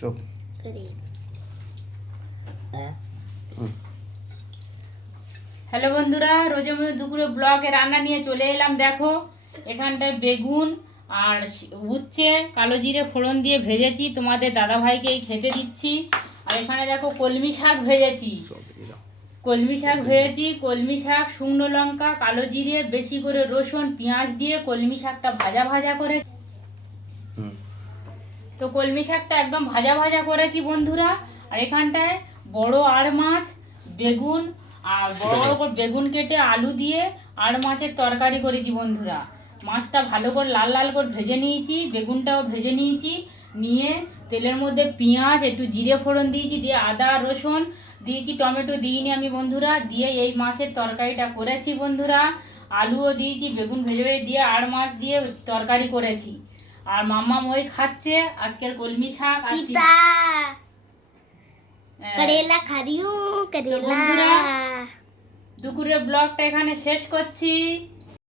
চুপ। হ্যালো বন্ধুরা, রোজের মধ্যে দুপুরে ব্লগে রান্না নিয়ে চলে এলাম। দেখো এখানটায় বেগুন আর উচ্ছে কালো জিরে ফোড়ন দিয়ে ভেজেছি, তোমাদের দাদাভাইকে এই খেতে দিচ্ছি। আর এখানে দেখো কলমি শাক ভেজেছি, কলমি শাক শুকনো লঙ্কা কালো জিরে বেশি করে রসুন পেঁয়াজ দিয়ে কলমি শাকটা ভাজা ভাজা করে, তো কলমি শাকটা একদম ভাজা ভাজা করেছি বন্ধুরা। আর এখানটায় বড় আড় মাছ, বেগুন আর বড় বড় করে বেগুন কেটে আলু দিয়ে আড় মাছের তরকারি করেছি বন্ধুরা। মাছটা ভালো করে লাল লাল করে ভেজে নিয়েছি, বেগুনটাও ভেজে নিয়েছি, নিয়ে তেলের মধ্যে পেঁয়াজ একটু জিরে ফোড়ন দিয়েছি, দিয়ে আদা রসুন দিয়েছি, টমেটো দিইনি আমি বন্ধুরা, দিয়ে এই মাছের তরকারিটা করেছি বন্ধুরা। আলুও দিয়েছি, বেগুন ভেজে ভেজে দিয়ে আড় মাছ দিয়ে তরকারি করেছি। আর মাম্মা মই খাচ্ছে আজকের কলমি শাক আর करेला खा रही हूँ, करेला। দুপুরের ব্লগটা এখানে শেষ করছি।